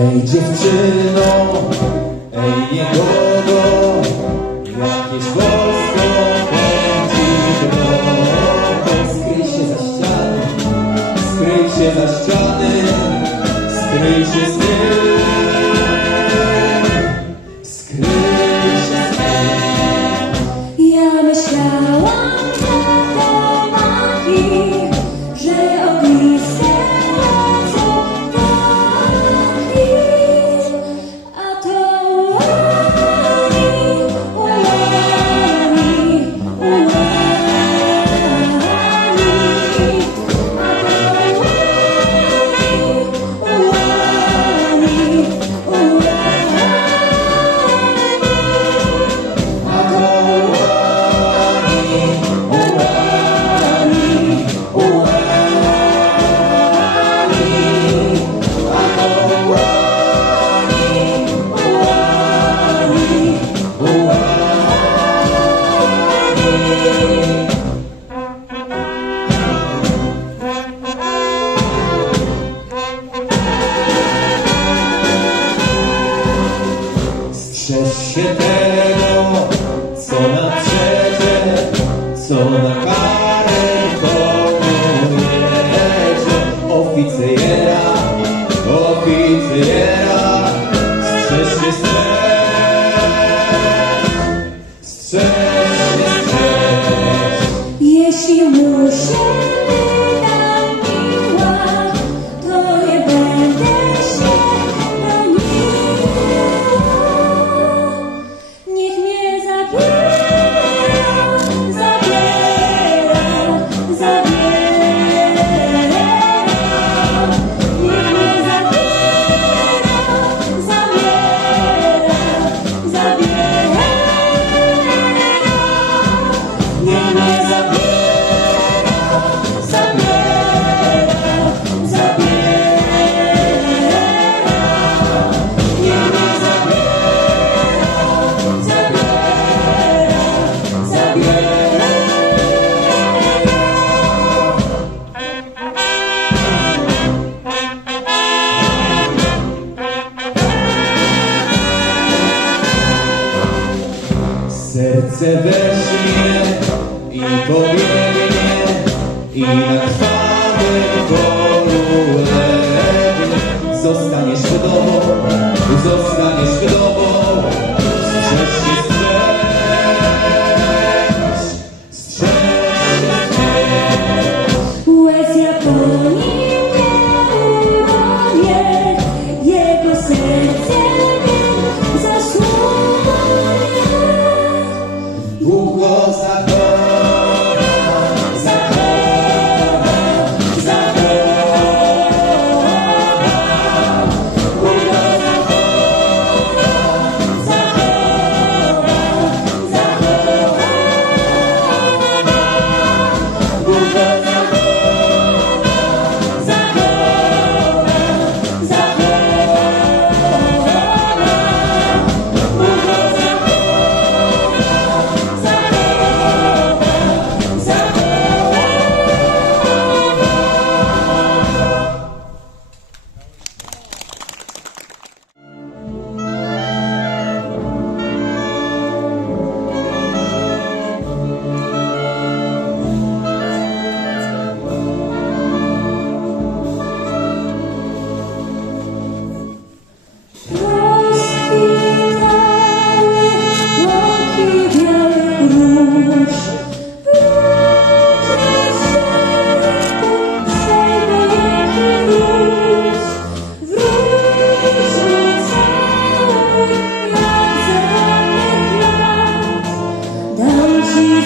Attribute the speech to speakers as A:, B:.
A: Ej dziewczyno, ej niegodo, jakie polsko chodzi drogo. Skryj się za ściany, skryj się za ściany, skryj się, skryj. Z... na ciebie, co na karę to powiedzie. Oficjera, oficjera, strzeż trześniste... się Σε η κοπέλη, η